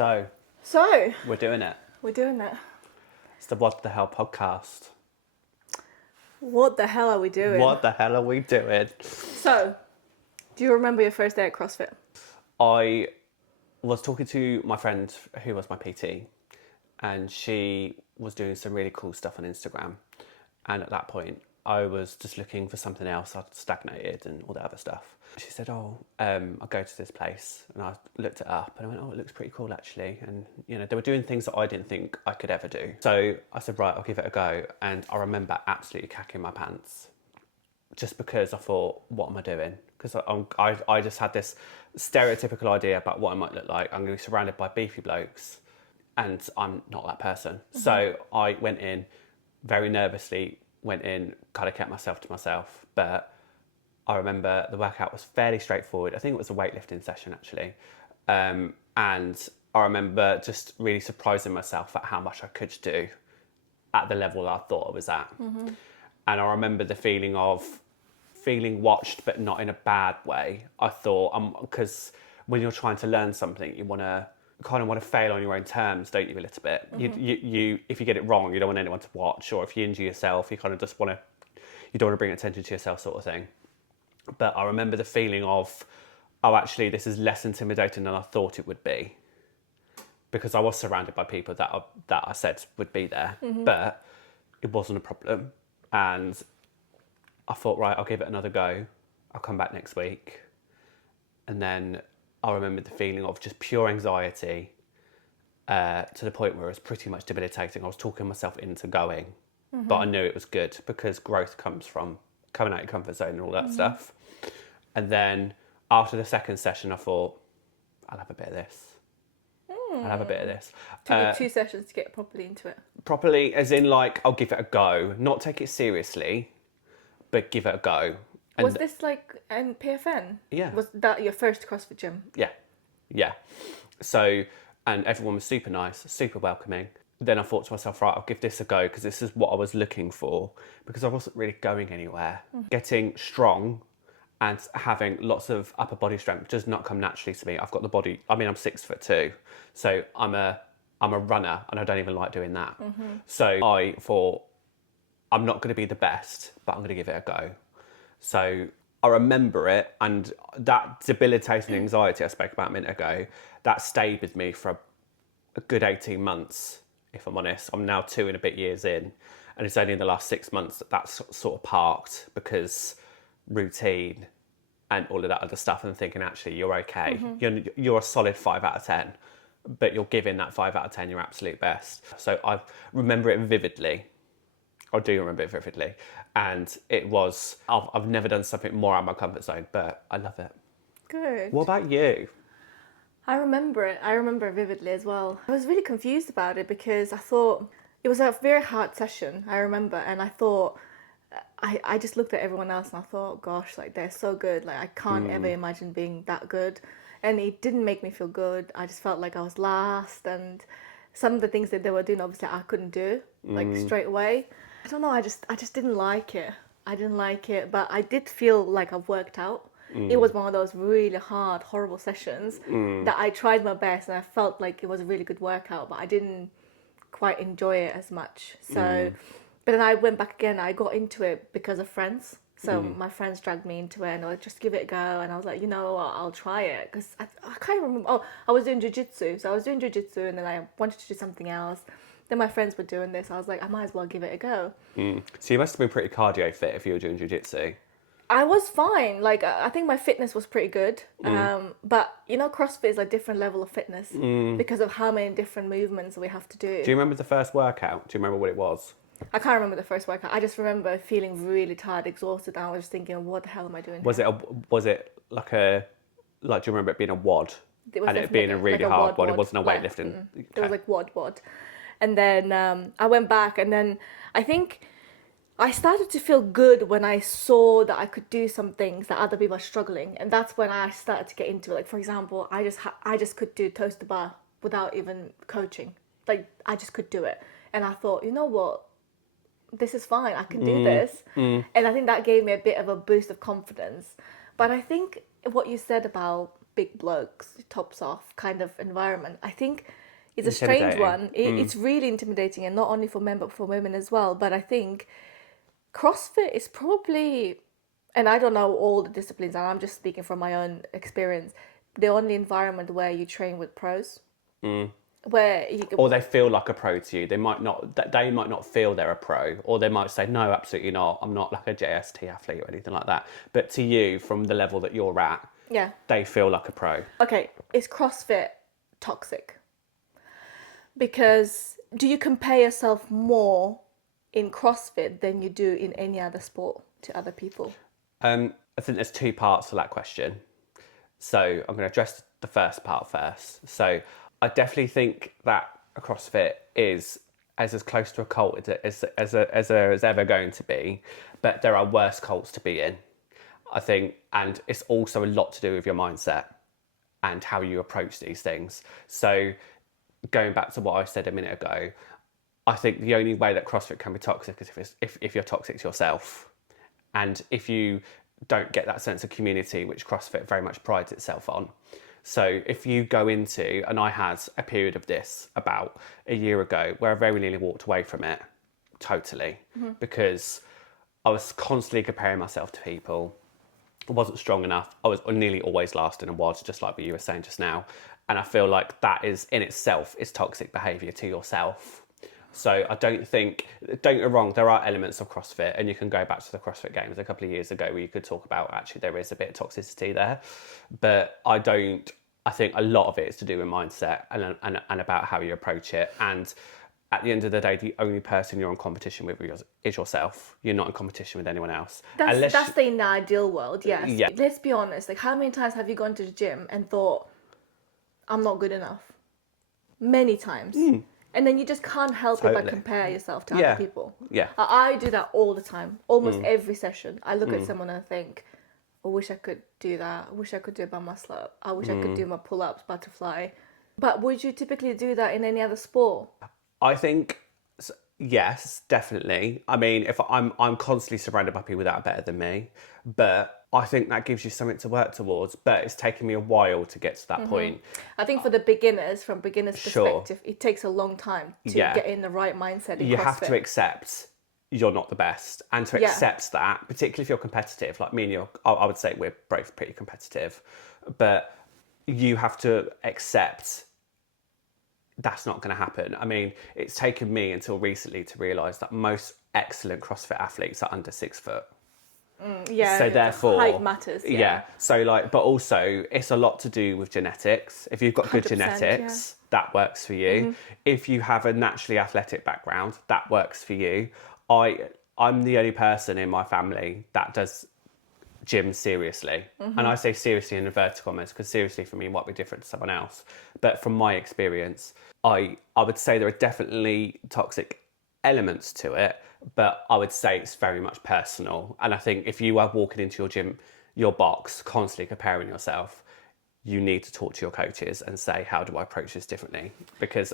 So, So, we're doing it. we're doing it. It's the What the Hell podcast. What the hell are we doing? What the hell are we doing? So, do you remember your first day at CrossFit? I was talking to my friend who was my PT, and she was doing some really cool stuff on Instagram. And at that point, I was just looking for something else. I'd stagnated and all that other stuff. She said, I'll go to this place. And I looked it up and I went, oh, it looks pretty cool actually. And, you know, they were doing things that I didn't think I could ever do. So I said, right, I'll give it a go. And I remember absolutely cacking my pants just because I thought, what am I doing? Because I just had this stereotypical idea about what I might look like. I'm going to be surrounded by beefy blokes and I'm not that person. Mm-hmm. So I went in very nervously, kind of kept myself to myself. But I remember the workout was fairly straightforward. I think it was a weightlifting session actually. And I remember just really surprising myself at how much I could do at the level I thought I was at. Mm-hmm. And I remember the feeling of feeling watched, but not in a bad way. I thought, because when you're trying to learn something, you want to fail on your own terms, don't you, a little bit? Mm-hmm. You if you get it wrong, you don't want anyone to watch, or if you injure yourself, you kind of just you don't want to bring attention to yourself, sort of thing. But I remember the feeling of, oh, actually, this is less intimidating than I thought it would be, because I was surrounded by people that I said would be there, mm-hmm. but it wasn't a problem. And I thought, right, I'll give it another go. I'll come back next week. And then I remember the feeling of just pure anxiety to the point where it was pretty much debilitating. I was talking myself into going, mm-hmm. but I knew it was good because growth comes from coming out of your comfort zone and all that mm-hmm. stuff. And then after the second session, I thought, I'll have a bit of this. I'll have a bit of this. Took you 2 sessions to get properly into it. Properly, as in like, I'll give it a go. Not take it seriously, but give it a go. And was this like in PFN? Yeah. Was that your first CrossFit gym? Yeah. So, and everyone was super nice, super welcoming. Then I thought to myself, right, I'll give this a go because this is what I was looking for, because I wasn't really going anywhere. Mm-hmm. Getting strong and having lots of upper body strength does not come naturally to me. I've got the body, I'm 6'2", so I'm a runner and I don't even like doing that. Mm-hmm. So I thought, I'm not going to be the best, but I'm going to give it a go. So I remember it, and that debilitating anxiety I spoke about a minute ago, that stayed with me for a good 18 months, if I'm honest. I'm now 2 and a bit years in, and it's only in the last 6 months that that's sort of parked, because routine and all of that other stuff, and thinking, actually, you're okay. Mm-hmm. You're a solid 5 out of 10, but you're giving that 5 out of 10 your absolute best. So I remember it vividly. I do remember it vividly. And it was, I've never done something more out of my comfort zone, but I love it. Good. What about you? I remember it. I remember it vividly as well. I was really confused about it because I thought it was a very hard session, I remember. And I thought, I just looked at everyone else and I thought, gosh, like they're so good. Like I can't ever imagine being that good. And it didn't make me feel good. I just felt like I was last. And some of the things that they were doing, obviously I couldn't do like straight away. I don't know, I just didn't like it. I didn't like it, but I did feel like I've worked out. It was one of those really hard, horrible sessions that I tried my best and I felt like it was a really good workout, but I didn't quite enjoy it as much. So, but then I went back again, I got into it because of friends. So my friends dragged me into it and I was like, just give it a go. And I was like, you know what, I'll try it. Because I can't remember. Oh, I was doing jiu-jitsu. So I was doing jiu-jitsu and then I wanted to do something else. Then my friends were doing this. I was like, I might as well give it a go. So you must have been pretty cardio fit if you were doing jiu-jitsu. I was fine. Like, I think my fitness was pretty good. But, you know, CrossFit is a different level of fitness because of how many different movements we have to do. Do you remember the first workout? Do you remember what it was? I can't remember the first workout. I just remember feeling really tired, exhausted. And I was just thinking, what the hell am I doing Was here? do you remember it being a WOD? And it being a really like hard WOD. It wasn't a weightlifting. Okay. It was like WOD. And then I went back and then I think I started to feel good when I saw that I could do some things that other people are struggling. And that's when I started to get into it. Like, for example, I just could do toes to bar without even coaching. Like, I just could do it. And I thought, you know what? This is fine. I can do this. And I think that gave me a bit of a boost of confidence. But I think what you said about big blokes, tops off kind of environment. I think it's a strange one. It's really intimidating, and not only for men but for women as well. But I think CrossFit is probably, and I don't know all the disciplines, and I'm just speaking from my own experience, the only environment where you train with pros. Where you can, or they feel like a pro to you. They might not feel they're a pro, or they might say, no, absolutely not, I'm not like a JST athlete or anything like that. But to you, from the level that you're at, yeah. they feel like a pro. Okay, is CrossFit toxic? Because do you compare yourself more in CrossFit than you do in any other sport to other people? I think there's two parts to that question. So I'm going to address the first part first. So I definitely think that a CrossFit is as close to a cult as there is ever going to be, but there are worse cults to be in, I think, and it's also a lot to do with your mindset and how you approach these things. So going back to what I said a minute ago, I think the only way that CrossFit can be toxic is if you're toxic to yourself, and if you don't get that sense of community, which CrossFit very much prides itself on. So if you go into, and I had a period of this about a year ago where I very nearly walked away from it totally, because I was constantly comparing myself to people. I wasn't strong enough. I was nearly always last in a WOD, just like what you were saying just now. And I feel like that is in itself is toxic behaviour to yourself. So I don't get me wrong, there are elements of CrossFit, and you can go back to the CrossFit Games a couple of years ago where you could talk about actually there is a bit of toxicity there. But I think a lot of it is to do with mindset and about how you approach it. And at the end of the day, the only person you're in competition with is yourself. You're not in competition with anyone else. That's in the ideal world, yes. Yeah. Let's be honest, like how many times have you gone to the gym and thought, I'm not good enough? Many times. And then you just can't help it but compare yourself to other people. Yeah. I do that all the time, almost every session. I look at someone and I think, I wish I could do that. I wish I could do it by myself. I wish I could do my pull-ups, butterfly. But would you typically do that in any other sport? I think yes, definitely. I mean, if I'm constantly surrounded by people that are better than me, but I think that gives you something to work towards. But it's taken me a while to get to that point. I think for the beginners, from beginners' perspective, it takes a long time to get in the right mindset in You CrossFit. have to accept you're not the best, and to accept that, particularly if you're competitive, like me and you, I would say we're both pretty competitive, but you have to accept that's not going to happen. I mean, it's taken me until recently to realise that most excellent CrossFit athletes are under 6 foot. So therefore, height matters. Yeah. So but also it's a lot to do with genetics. If you've got good 100%, genetics, that works for you. If you have a naturally athletic background, that works for you. I'm the only person in my family that does gym seriously. And I say seriously in inverted commas because seriously for me might be different to someone else. But from my experience, I would say there are definitely toxic elements to it, but I would say it's very much personal. And I think if you are walking into your gym, your box, constantly comparing yourself, you need to talk to your coaches and say, how do I approach this differently? Because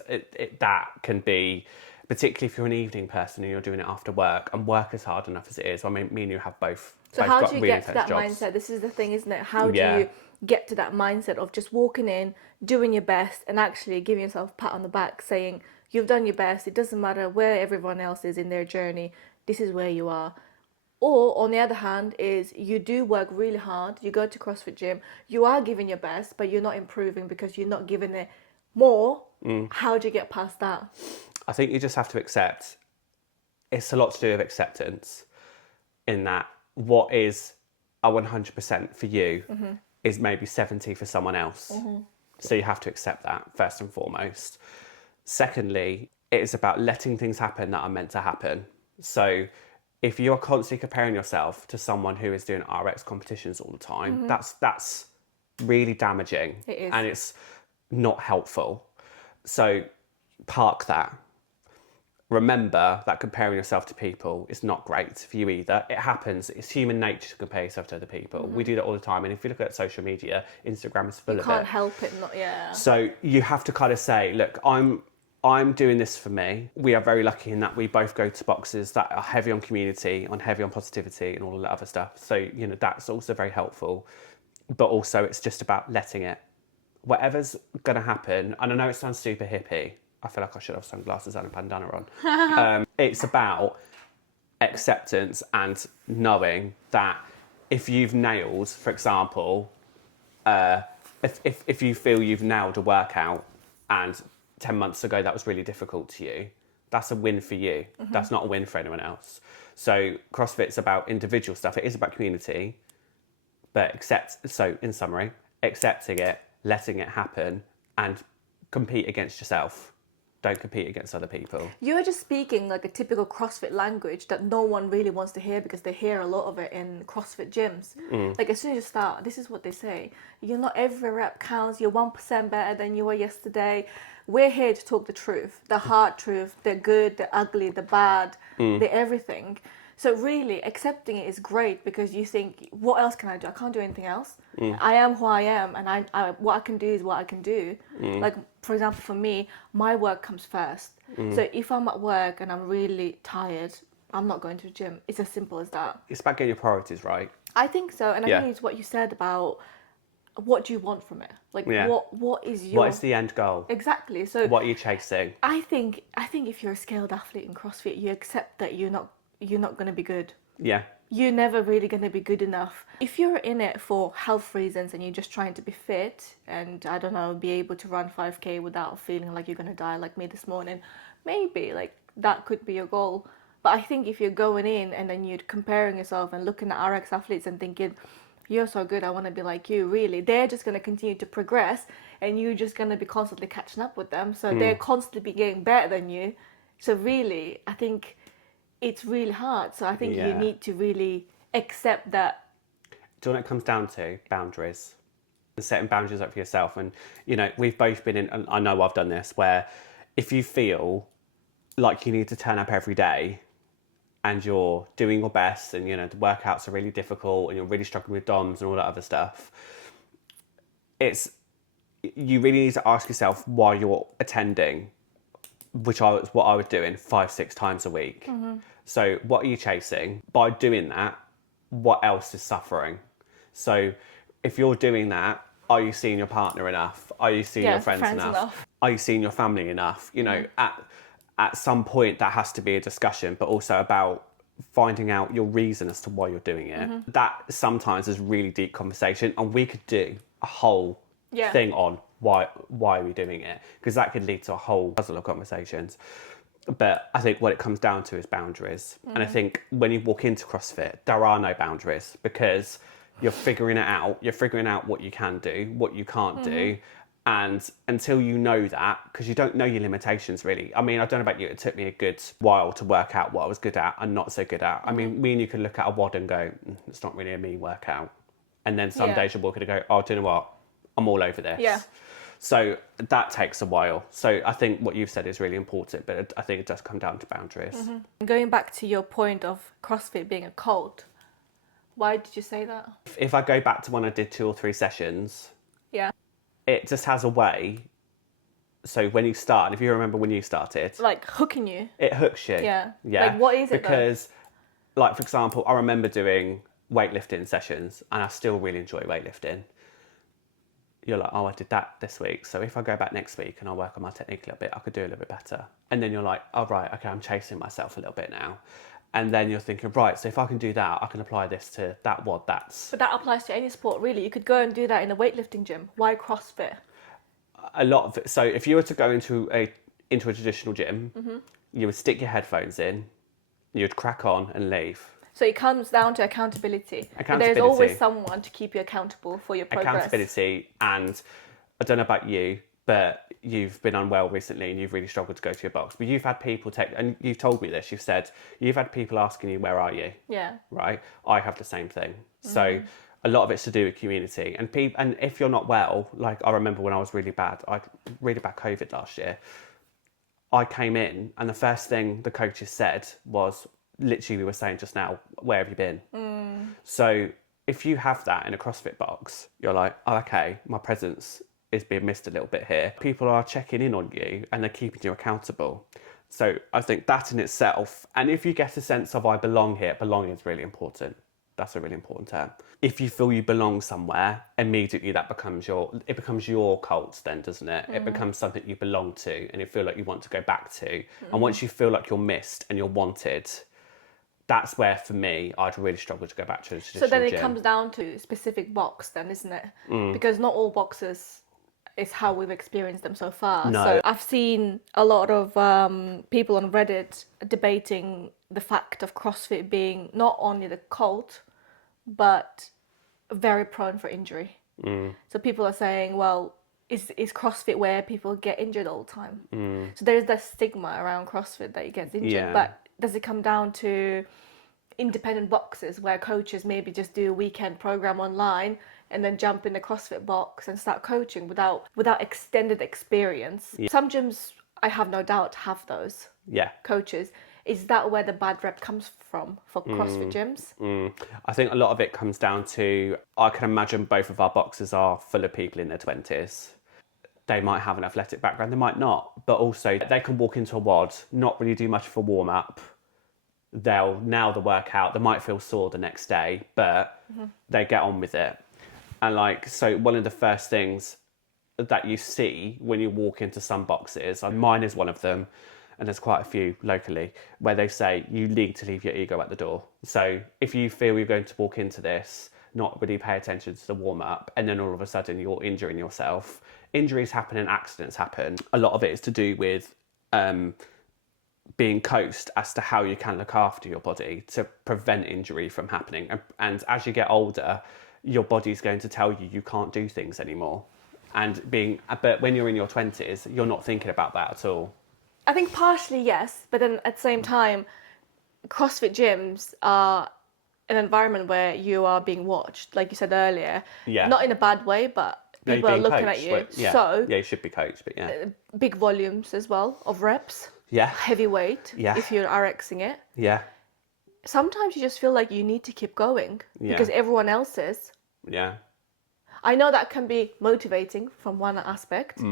that can be, particularly if you're an evening person and you're doing it after work, and work is hard enough as it is. I mean, me and you have both. So both how got do you really get to that intense jobs. mindset? This is the thing, isn't it? How do you get to that mindset of just walking in, doing your best, and actually giving yourself a pat on the back, saying, you've done your best. It doesn't matter where everyone else is in their journey. This is where you are. Or on the other hand is you do work really hard. You go to CrossFit gym. You are giving your best, but you're not improving because you're not giving it more. How do you get past that? I think you just have to accept. It's a lot to do with acceptance, in that what is a 100% for you is maybe 70 for someone else. So you have to accept that first and foremost. Secondly, it is about letting things happen that are meant to happen. So if you're constantly comparing yourself to someone who is doing RX competitions all the time, that's really damaging. It is. And it's not helpful. So park that. Remember that comparing yourself to people is not great for you either. It happens. It's human nature to compare yourself to other people. We do that all the time. And if you look at social media, Instagram is full of it. You can't help it. So you have to kind of say, look, I'm doing this for me. We are very lucky in that we both go to boxes that are heavy on community, heavy on positivity and all of that other stuff. So, that's also very helpful. but also it's just about letting it. Whatever's going to happen, and I know it sounds super hippie. I feel like I should have sunglasses and a bandana on. It's about acceptance and knowing that if you've nailed, for example, if you feel you've nailed a workout and 10 months ago that was really difficult to you, that's a win for you. That's not a win for anyone else. So CrossFit's about individual stuff. It is about community, but in summary, accepting it, letting it happen, and compete against yourself. Don't compete against other people. You're just speaking like a typical CrossFit language that no one really wants to hear because they hear a lot of it in CrossFit gyms. Like as soon as you start, this is what they say. You're not every rep counts. You're 1% better than you were yesterday. We're here to talk the truth, the hard truth, the good, the ugly, the bad, the everything. So really accepting it is great because you think, what else can I do? I can't do anything else. I am who I am, and I what I can do is what I can do. Like, for example, for me, my work comes first. So if I'm at work and I'm really tired, I'm not going to the gym. It's as simple as that. It's about getting your priorities right. I think so, and I think it's what you said about what do you want from it? Like, what is your... What is the end goal? Exactly. So what are you chasing? I think if you're a scaled athlete in CrossFit, you accept that you're not going to be good. Yeah. You're never really going to be good enough. If you're in it for health reasons and you're just trying to be fit and, I don't know, be able to run 5K without feeling like you're going to die like me this morning, maybe, like, that could be your goal. But I think if you're going in and then you're comparing yourself and looking at RX athletes and thinking, you're so good, I want to be like you, really, they're just going to continue to progress and you're just going to be constantly catching up with them. So they're constantly getting better than you. So really, I think... it's really hard. So I think you need to really accept that. Do you know what it comes down to? Boundaries. Setting boundaries up for yourself. And, you know, we've both been in, and I know I've done this, where if you feel like you need to turn up every day and you're doing your best and, you know, the workouts are really difficult and you're really struggling with DOMs and all that other stuff, you really need to ask yourself why you're attending, which was what I was doing 5-6 times a week. So what are you chasing? By doing that, what else is suffering? So if you're doing that, are you seeing your partner enough? Are you seeing your friends enough? Are you seeing your family enough? You know, at some point that has to be a discussion, but also about finding out your reason as to why you're doing it. That sometimes is really deep conversation, and we could do a whole thing on why are we doing it, because that could lead to a whole puzzle of conversations. But I think what it comes down to is boundaries. And I think when you walk into CrossFit, there are no boundaries because you're figuring it out. You're figuring out what you can do, what you can't do. And until you know that, because you don't know your limitations really. I mean, I don't know about you, it took me a good while to work out what I was good at and not so good at. I mean, me and you could look at a WOD and go, it's not really a me workout. And then some days you'll walk in and go, oh, do you know what? I'm all over this. Yeah. So that takes a while. So I think what you've said is really important, but I think it does come down to boundaries. Going back to your point of CrossFit being a cult, why did you say that? If I go back to when I did 2 or 3 sessions, it just has a way. So when you start, and if you remember when you started, like hooking you. It hooks you. Yeah. Yeah. Like what is it Because, like for example, I remember doing weightlifting sessions, and I still really enjoy weightlifting. You're like, oh, I did that this week. So if I go back next week and I work on my technique a little bit, I could do a little bit better. And then you're like, oh, right, okay, I'm chasing myself a little bit now. And then you're thinking, right, so if I can do that, I can apply this to that WOD, that's... But that applies to any sport, really. You could go and do that in a weightlifting gym. Why CrossFit? A lot of it. So if you were to go into a traditional gym, you would stick your headphones in, you'd crack on and leave. So it comes down to accountability. There's always someone to keep you accountable for your progress. Accountability, and I don't know about you, but you've been unwell recently and you've really struggled to go to your box. But you've had people and you've told me this, you've said, you've had people asking you, where are you? Yeah. Right? I have the same thing. So a lot of it's to do with community. And if you're not well, like I remember when I was really bad, I had really bad COVID last year. I came in and the first thing the coaches said was, literally we were saying just now, where have you been? So if you have that in a CrossFit box, you're like, oh, okay, my presence is being missed a little bit here. People are checking in on you and they're keeping you accountable. So I think that in itself, and if you get a sense of I belong here, belonging is really important. That's a really important term. If you feel you belong somewhere, immediately that becomes your cult then, doesn't it? It becomes something you belong to and you feel like you want to go back to. And once you feel like you're missed and you're wanted, that's where, for me, I'd really struggle to go back to a traditional So then it gym. comes down to specific box then, isn't it? Because not all boxes is how we've experienced them so far. No. So I've seen a lot of people on Reddit debating the fact of CrossFit being not only the cult, but very prone for injury. So people are saying, well, is CrossFit where people get injured all the time? So there is that stigma around CrossFit that it gets injured. Yeah. But does it come down to independent boxes where coaches maybe just do a weekend program online and then jump in the CrossFit box and start coaching without extended experience? Some gyms, I have no doubt, have those coaches. Is that where the bad rep comes from for CrossFit gyms? I think a lot of it comes down to, I can imagine both of our boxes are full of people in their 20s. They might have an athletic background, they might not, but also they can walk into a WOD, not really do much of a warm-up. They'll nail the workout, they might feel sore the next day, but they get on with it. And so one of the first things that you see when you walk into some boxes, and mine is one of them, and there's quite a few locally, where they say you need to leave your ego at the door. So if you feel you're going to walk into this, not really pay attention to the warm-up, and then all of a sudden you're injuring yourself. Injuries happen and accidents happen. A lot of it is to do with being coached as to how you can look after your body to prevent injury from happening. And as you get older, your body's going to tell you can't do things anymore. But when you're in your 20s, you're not thinking about that at all. I think partially yes, but then at the same time, CrossFit gyms are an environment where you are being watched, like you said earlier. Yeah. Not in a bad way, but people are looking at you. But So you should be coached, but yeah. Big volumes as well of reps. Yeah. Heavy weight. Yeah. If you're RXing it. Yeah. Sometimes you just feel like you need to keep going because everyone else is. Yeah. I know that can be motivating from one aspect,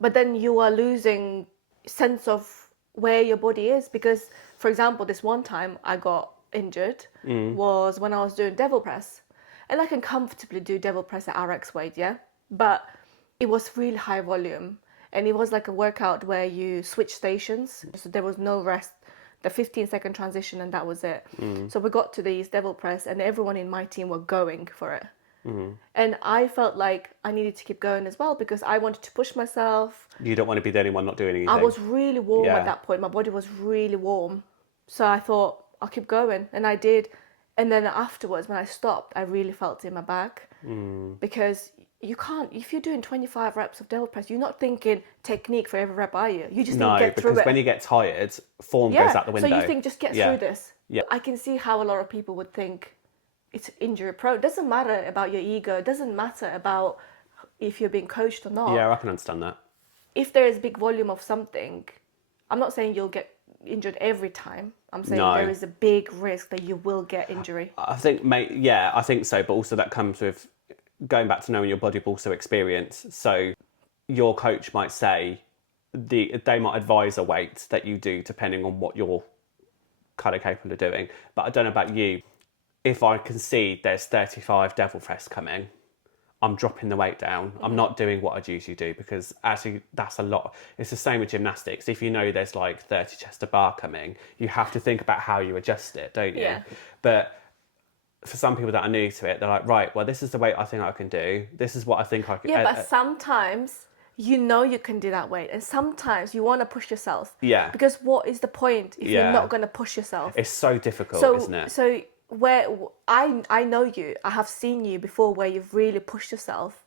but then you are losing sense of where your body is because, for example, this one time I got injured was when I was doing devil press, and I can comfortably do devil press at RX weight, but it was really high volume, and it was like a workout where you switch stations, so there was no rest, the 15-second transition, and that was it. So we got to these devil press and everyone in my team were going for it. And I felt like I needed to keep going as well because I wanted to push myself. You don't want to be the only one not doing anything. I was really warm at that point. My body was really warm. So I thought, I'll keep going. And I did. And then afterwards, when I stopped, I really felt it in my back. Because you can't, if you're doing 25 reps of devil press, you're not thinking technique for every rep, are you? You just think get through it. No, because when you get tired, form goes out the window. So you think just get through this. Yeah. I can see how a lot of people would think it's injury prone. It doesn't matter about your ego. It doesn't matter about if you're being coached or not. Yeah, I can understand that. If there is big volume of something, I'm not saying you'll get injured every time. I'm saying there is a big risk that you will get injury. I think, I think so. But also that comes with going back to knowing your body, but also experience. So your coach might say they might advise a weight that you do depending on what you're kind of capable of doing. But I don't know about you. If I can see there's 35 devil press coming, I'm dropping the weight down. I'm not doing what I'd usually do because actually that's a lot. It's the same with gymnastics. If you know there's like 30 chest to bar coming, you have to think about how you adjust it, don't you? Yeah. But for some people that are new to it, they're like, right, well, this is the weight I think I can do. This is what I think I can. Yeah, but sometimes you know you can do that weight, and sometimes you want to push yourself. Yeah. Because what is the point if you're not going to push yourself? It's so difficult, isn't it? So where I know you, I have seen you before where you've really pushed yourself.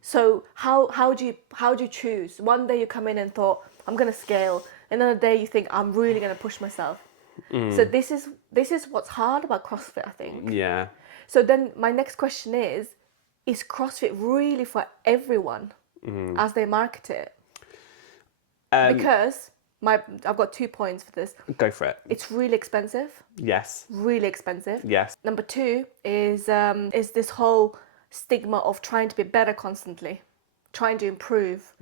So how do you choose? One day you come in and thought I'm gonna scale, another day you think I'm really gonna push myself. So this is what's hard about CrossFit, I think. Yeah. So then my next question is CrossFit really for everyone as they market it? Because I've got 2 points for this. Go for it. It's really expensive. Yes. Really expensive. Yes. Number 2 is this whole stigma of trying to be better constantly, trying to improve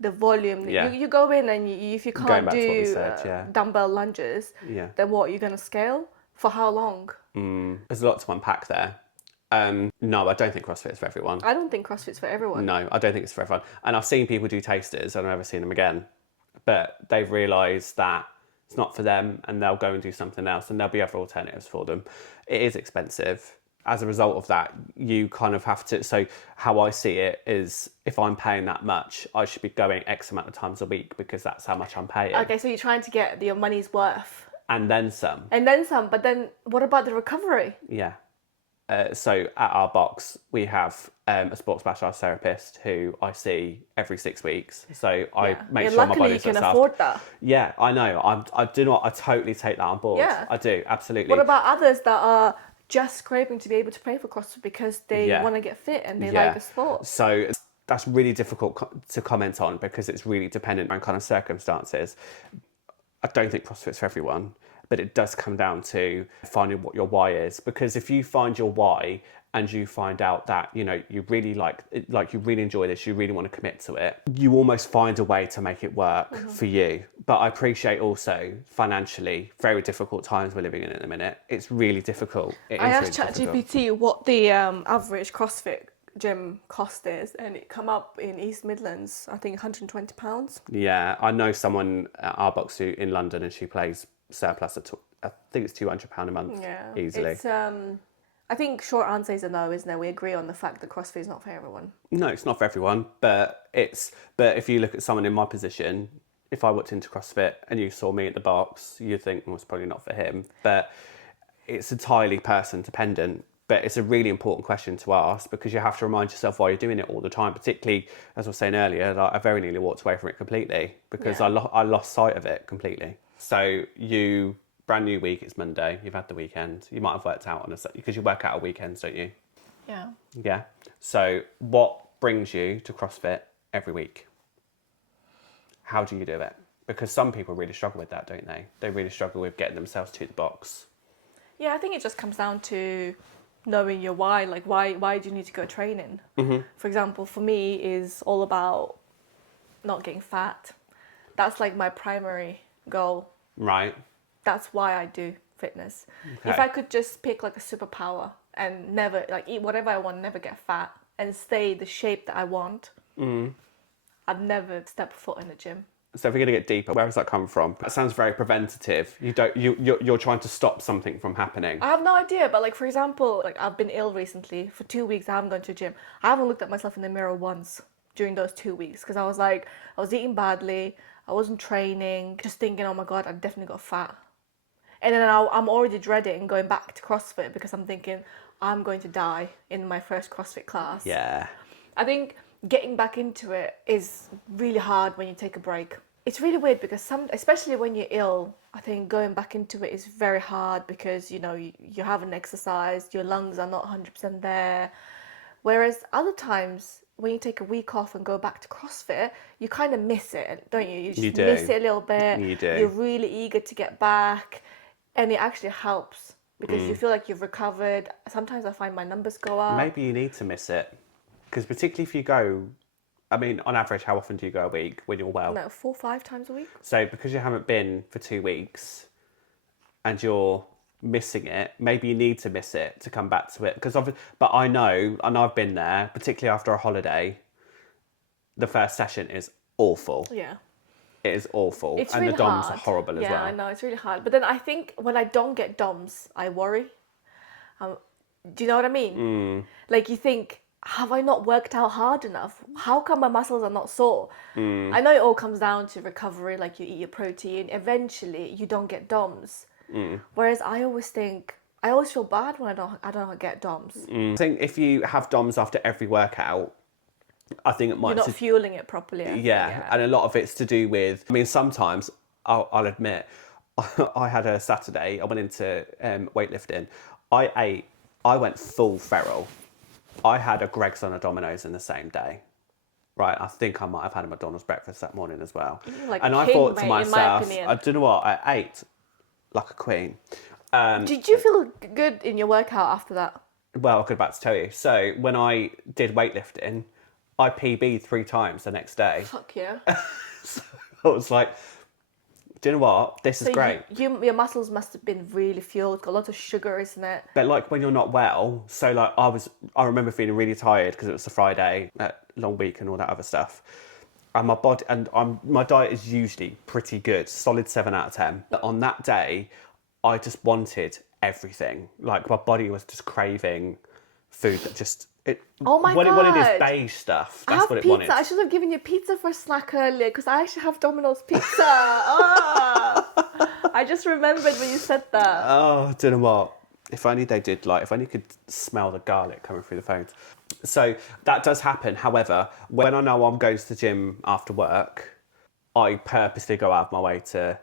the volume. Yeah. You go in and if you can't do said, dumbbell lunges, then what, you're going to scale? For how long? There's a lot to unpack there. No, I don't think CrossFit is for everyone. I don't think CrossFit's for everyone. No, I don't think it's for everyone. And I've seen people do tasters, and I've never seen them again. But they've realised that it's not for them, and they'll go and do something else, and there'll be other alternatives for them. It is expensive. As a result of that, you kind of have to. So, how I see it is, if I'm paying that much, I should be going X amount of times a week because that's how much I'm paying. Okay, so you're trying to get your money's worth. And then some. And then some, but then what about the recovery? Yeah. So at our box, we have a sports specialist therapist who I see every 6 weeks. So I make sure my body's luckily you can looked afford after. that. Yeah, I know. I do not. I totally take that on board. Yeah. I do, absolutely. What about others that are just scraping to be able to pay for CrossFit because they Yeah. want to get fit and they like the sport? So that's really difficult to comment on because it's really dependent on kind of circumstances. I don't think CrossFit's for everyone, but it does come down to finding what your why is. Because if you find your why and you find out that, you know, you really like you really enjoy this, you really want to commit to it, you almost find a way to make it work for you. But I appreciate also financially, very difficult times we're living in at the minute. It's really difficult. I asked ChatGPT what the average CrossFit gym cost is, and it come up in East Midlands, I think £120. Yeah, I know someone at our box who in London, and she plays surplus at I think it's £200 a month. Yeah, easily. It's I think short answer is a no, isn't it? We agree on the fact that CrossFit is not for everyone. No, it's not for everyone, but if you look at someone in my position, if I walked into CrossFit and you saw me at the box, you'd think, well, it's probably not for him. But it's entirely person dependent. But it's a really important question to ask because you have to remind yourself why you're doing it all the time. Particularly, as I was saying earlier, like I very nearly walked away from it completely because I lost sight of it completely. So brand new week, it's Monday, you've had the weekend, you might have worked out on because you work out on weekends, don't you? Yeah. Yeah. So what brings you to CrossFit every week? How do you do it? Because some people really struggle with that, don't they? They really struggle with getting themselves to the box. Yeah, I think it just comes down to knowing your why. Like, why do you need to go training? Mm-hmm. For example, for me, is all about not getting fat. That's like my primary goal. Right. That's why I do fitness. Okay. If I could just pick like a superpower and never eat whatever I want, never get fat, and stay the shape that I want, I'd never step foot in the gym. So if we're going to get deeper, where does that come from? That sounds very preventative. You're trying to stop something from happening. I have no idea, but like for example, like I've been ill recently for 2 weeks. I haven't gone to the gym. I haven't looked at myself in the mirror once during those 2 weeks because I was eating badly. I wasn't training, just thinking, oh my God, I definitely got fat. And then I'm already dreading going back to CrossFit because I'm thinking I'm going to die in my first CrossFit class. Yeah. I think getting back into it is really hard when you take a break. It's really weird because especially when you're ill, I think going back into it is very hard because, you know, you haven't exercised, your lungs are not 100% there. Whereas other times, when you take a week off and go back to CrossFit, you kind of miss it, don't you? You just miss it a little bit. You do. You're really eager to get back. And it actually helps because you feel like you've recovered. Sometimes I find my numbers go up. Maybe you need to miss it. Because particularly if you go, I mean, on average, how often do you go a week when you're well? No, 4 or 5 times a week. So because you haven't been for 2 weeks and you're missing it, maybe you need to miss it to come back to it. But I know, and I've been there, particularly after a holiday, the first session is awful. Yeah. It is awful. It's and really the DOMs hard. are horrible as well. Yeah, I know, it's really hard. But then I think when I don't get DOMs, I worry. Do you know what I mean? Like you think, have I not worked out hard enough? How come my muscles are not sore? I know it all comes down to recovery, like you eat your protein. Eventually, you don't get DOMs. Whereas I always feel bad when I don't get DOMs. I think if you have DOMs after every workout, I think it might... You're not fueling it properly. Yeah, and a lot of it's to do with... I mean, sometimes, I'll admit, I had a Saturday, I went into weightlifting. I went full feral. I had a Greggs and a Domino's in the same day. Right, I think I might have had a McDonald's breakfast that morning as well. Like and I king, thought to mate, myself, in my opinion. I don't know what, I ate like a queen. Did you feel good in your workout after that? Well, I could about to tell you. So when I did weightlifting, I PB'd 3 times the next day. Fuck yeah. So I was like, Do you know what? This is So great. your muscles must have been really fueled. Got a lot of sugar, isn't it? But like when you're not well, so like I remember feeling really tired because it was a Friday, long week and all that other stuff. And my body my diet is usually pretty good, solid 7 out of 10. But on that day, I just wanted everything. Like my body was just craving food that just Oh my what it wanted is God. beige stuff. I That's have what it pizza. wanted. I should have given you pizza for snack earlier because I actually have Domino's pizza. Oh, I just remembered when you said that. Oh, do you know what? If only they did, like, if only you could smell the garlic coming through the phones. So that does happen. However, when I know I'm going to the gym after work, I purposely go out of my way to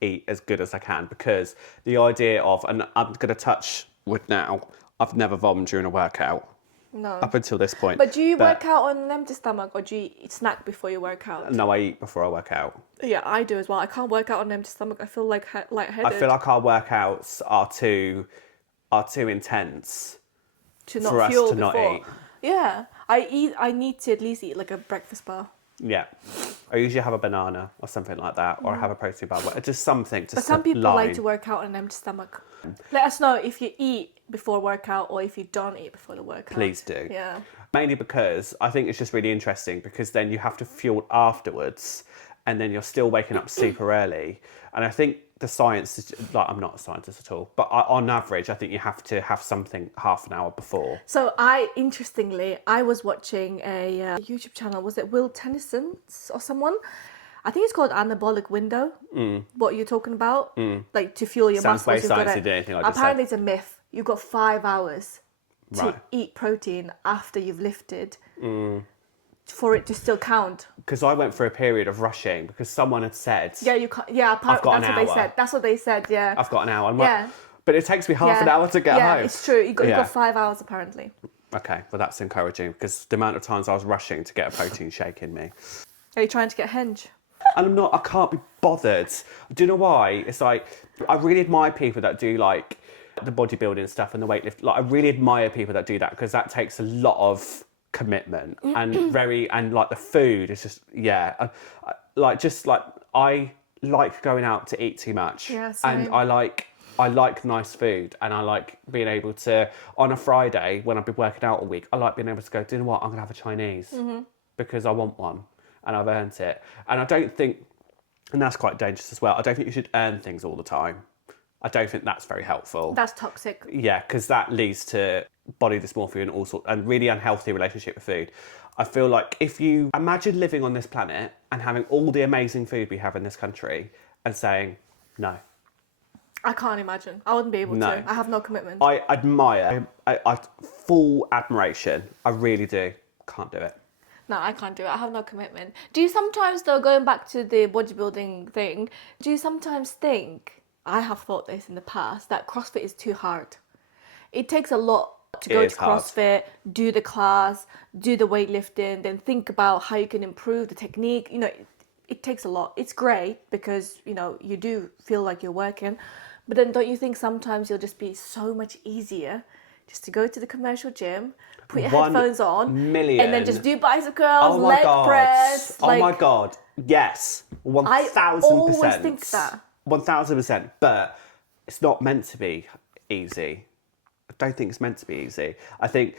eat as good as I can, because the idea of, and I'm going to touch wood now, I've never vomited during a workout. No. Up until this point. But do you work out on an empty stomach or do you eat snack before you work out? No, I eat before I work out. Yeah, I do as well. I can't work out on an empty stomach. I feel like lightheaded. I feel like our workouts are too intense to not for us fuel to not before. eat. Yeah, I need to at least eat like a breakfast bar. Yeah. I usually have a banana or something like that, or I have a protein bar. Just something. Just But some people like to work out on an empty stomach. Let us know if you eat before workout or if you don't eat before the workout. Please do. Yeah. Mainly because I think it's just really interesting, because then you have to fuel afterwards and then you're still waking up super early. And I think the science is, like, I'm not a scientist at all, but on average, I think you have to have something half an hour before. So interestingly, I was watching a YouTube channel. Was it Will Tennyson's or someone? I think it's called Anabolic Window. What you're talking about, like to fuel your Sounds muscles. very sciencey, anything I just apparently, it's a myth. You've got 5 hours to Right. eat protein after you've lifted for it to still count. Because I went through a period of rushing because someone had said, Yeah, you can't. Yeah, apparently got that's an what they hour. said. That's what they said. Yeah. I've got an hour. Yeah. But it takes me half an hour to get yeah, home. it's true. You Yeah. got 5 hours apparently. Okay, well, that's encouraging, because the amount of times I was rushing to get a protein shake in me. Are you trying to get henge? And I can't be bothered. Do you know why? It's like, I really admire people that do like the bodybuilding stuff and the weightlifting. Like, I really admire people that do that, because that takes a lot of commitment and like the food is just, yeah. I like going out to eat too much. Yeah, same. And I like nice food, and I like being able to, on a Friday when I've been working out all week, I like being able to go, do you know what, I'm going to have a Chinese because I want one and I've earned it. And I don't think, and that's quite dangerous as well, I don't think you should earn things all the time. I don't think that's very helpful. That's toxic. Yeah, because that leads to body dysmorphia and all sorts, and really unhealthy relationship with food. I feel like if you imagine living on this planet and having all the amazing food we have in this country and saying, no. I can't imagine. I wouldn't be able No. to. I have no commitment. I admire, I full admiration. I really do. Can't do it. No, I can't do it. I have no commitment. Do you sometimes, though, going back to the bodybuilding thing, do you sometimes think, I have thought this in the past, that CrossFit is too hard? It takes a lot to go It is to hard. CrossFit, do the class, do the weightlifting, then think about how you can improve the technique. You know, it takes a lot. It's great because, you know, you do feel like you're working. But then don't you think sometimes it'll just be so much easier just to go to the commercial gym, put your 1 headphones on, million. and then just do bicep curls, Oh my leg God. press. Oh my God. Yes. 1,000%. I always think that. 1,000%. But it's not meant to be easy. I don't think it's meant to be easy. I think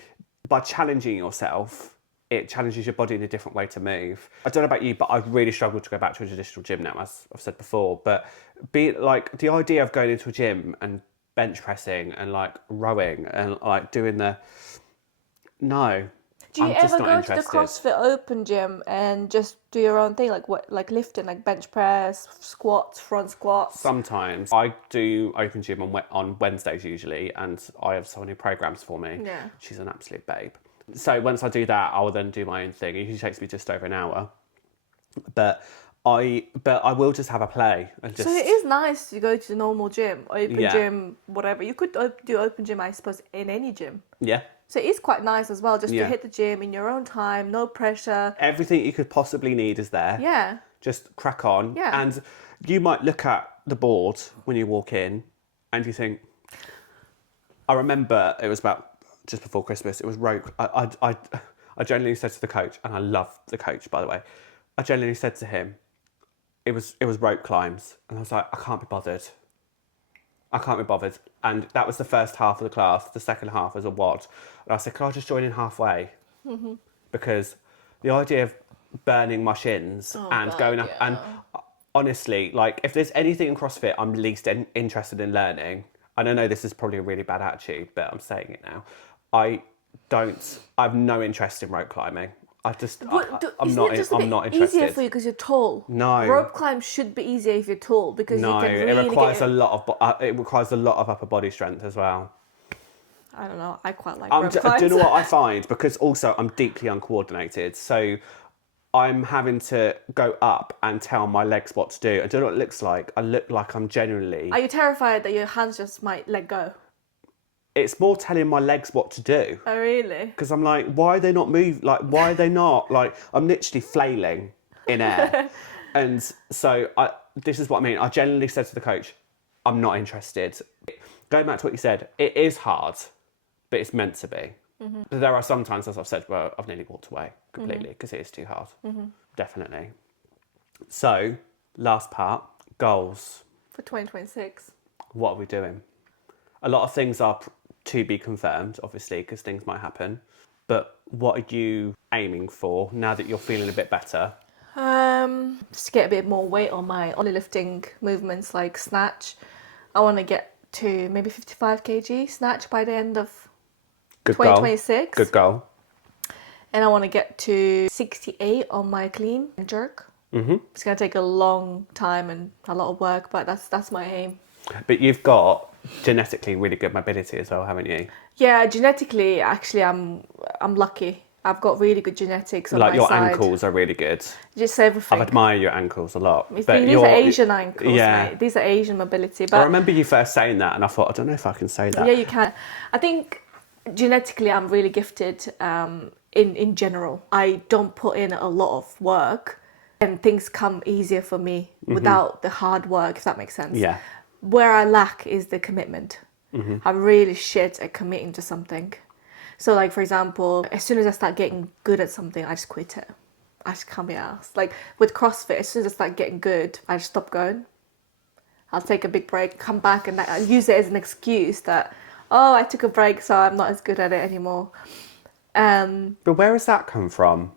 by challenging yourself, it challenges your body in a different way to move. I don't know about you, but I've really struggled to go back to a traditional gym now, as I've said before. But like the idea of going into a gym and bench pressing and like rowing and like doing no. Do you I'm just ever not go interested. to the CrossFit Open gym and just do your own thing, like lifting, like bench press, squats, front squats? Sometimes I do open gym on Wednesdays usually, and I have someone who programs for me. Yeah. She's an absolute babe. So once I do that, I will then do my own thing. It usually takes me just over an hour. But I will just have a play and just. So it is nice to go to the normal gym, open Yeah. gym, whatever. You could do open gym, I suppose, in any gym. Yeah. So it is quite nice as well, just Yeah. to hit the gym in your own time, no pressure. Everything you could possibly need is there. Yeah. Just crack on. Yeah. And you might look at the board when you walk in and you think, I remember it was about just before Christmas, it was Rogue. I genuinely said to the coach, and I love the coach, by the way, I genuinely said to him, it was rope climbs, and I was like, I can't be bothered. I can't be bothered. And that was the first half of the class. The second half was a WOD. And I said, can I just join in halfway? Because the idea of burning my shins and God, going up, yeah. and honestly, like, if there's anything in CrossFit I'm least interested in learning, and I know this is probably a really bad attitude, but I'm saying it now, I have no interest in rope climbing. I'm not interested. Easier for you because you're tall. No. Rope climb should be easier if you're tall because No, you can really it requires get... it requires a lot of upper body strength as well. I don't know. I quite like rope Do climbs. you know what I find? Because also I'm deeply uncoordinated, so I'm having to go up and tell my legs what to do. I don't know what it looks like. I look like I'm genuinely... Are you terrified that your hands just might let go? It's more telling my legs what to do. Oh, really? Because I'm like, why are they not move? Like, why are they not? Like, I'm literally flailing in air. And so this is what I mean. I genuinely said to the coach, I'm not interested. Going back to what you said, it is hard, but it's meant to be. There are some times, as I've said, where I've nearly walked away completely because it is too hard. Definitely. So, last part, goals. For 2026. What are we doing? A lot of things are to be confirmed, obviously, because things might happen. But what are you aiming for now that you're feeling a bit better? Just get a bit more weight on my only lifting movements like snatch. I want to get to maybe 55 kg snatch by the end of Good 2026. Goal. Good goal. And I want to get to 68 on my clean and jerk. It's going to take a long time and a lot of work, but that's my aim. But you've got genetically really good mobility as well, haven't you? Yeah, genetically, actually, I'm lucky. I've got really good genetics on my side. Like your ankles are really good. Just everything. I've admired your ankles a lot. These are Asian ankles, mate. These are Asian mobility. But I remember you first saying that and I thought, I don't know if I can say that. Yeah, you can. I think genetically I'm really gifted in general. I don't put in a lot of work and things come easier for me without the hard work, if that makes sense. Yeah. Where I lack is the commitment. I'm really shit at committing to something. So, like, for example, as soon as I start getting good at something, I just quit it. I just can't be arsed. Like, with CrossFit, as soon as I start getting good, I just stop going. I'll take a big break, come back, and I use it as an excuse that, oh, I took a break, so I'm not as good at it anymore. But where has that come from?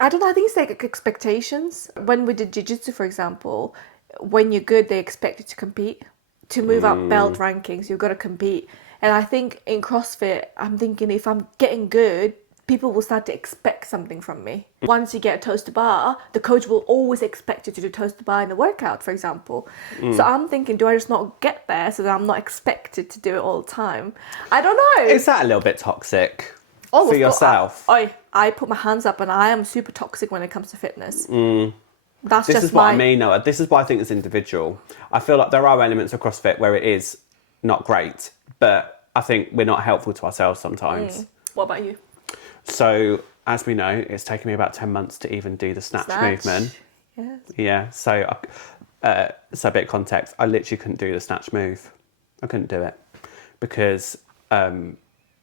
I don't know, I think it's like expectations. When we did jiu-jitsu, for example, when you're good, they expect you to compete. To move up belt rankings, you've got to compete. And I think in CrossFit, I'm thinking if I'm getting good, people will start to expect something from me. Once you get a toes to bar, the coach will always expect you to do toes to bar in the workout, for example. So I'm thinking, do I just not get there so that I'm not expected to do it all the time? I don't know. Is that a little bit toxic for yourself? I put my hands up and I am super toxic when it comes to fitness. This is what I mean, Noah. This is why I think it's individual. I feel like there are elements of CrossFit where it is not great, but I think we're not helpful to ourselves sometimes. What about you? So, as we know, it's taken me about 10 months to even do the snatch movement. Yes. Yeah, so a bit of context, I literally couldn't do the snatch move. I couldn't do it because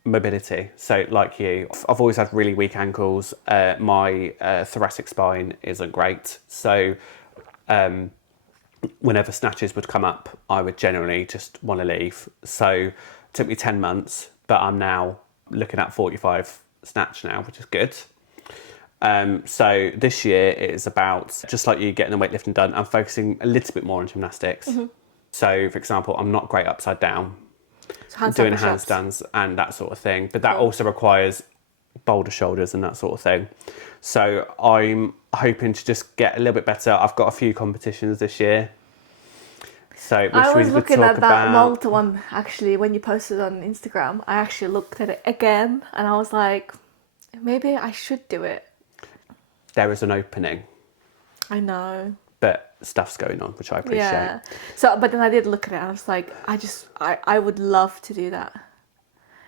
mobility. So like you, I've always had really weak ankles. My thoracic spine isn't great. So whenever snatches would come up, I would generally just want to leave. So it took me 10 months, but I'm now looking at 45 snatch now, which is good. So this year it is about, just like you getting the weightlifting done, I'm focusing a little bit more on gymnastics. So for example, I'm not great upside down. So doing handstands and that sort of thing, but that also requires boulder shoulders and that sort of thing. So I'm hoping to just get a little bit better. I've got a few competitions this year. So which I was we looking talk at that about. Malta one actually when you posted on Instagram. I actually looked at it again and I was like, maybe I should do it. There is an opening. I know. But stuff's going on, which I appreciate. Yeah. So, but then I did look at it and I was like, I would love to do that.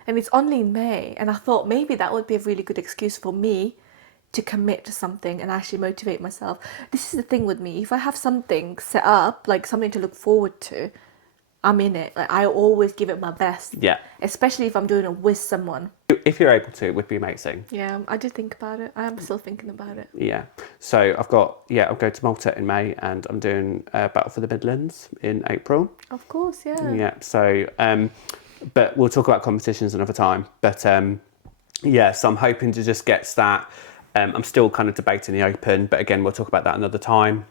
And it's only in May. And I thought maybe that would be a really good excuse for me to commit to something and actually motivate myself. This is the thing with me. If I have something set up, like something to look forward to, I'm in it. Like I always give it my best. Yeah. Especially if I'm doing it with someone. if you're able to, it would be amazing. Yeah, I did think about it. I am still thinking about it. Yeah. So I've got, I'm going to Malta in May, and I'm doing Battle for the Midlands in April. Of course, yeah. Yeah. So, but we'll talk about competitions another time. But so I'm hoping to just get that. I'm still kind of debating the open, but again, we'll talk about that another time.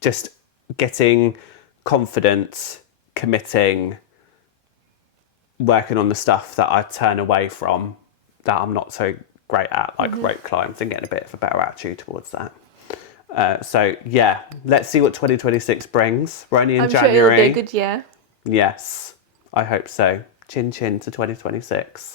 Just getting confident, committing, working on the stuff that I turn away from, that I'm not so great at, like rope climbs, and getting a bit of a better attitude towards that. Let's see what 2026 brings. We're only in January. Sure it'll be a good year. Yes, I hope so. Chin chin to 2026.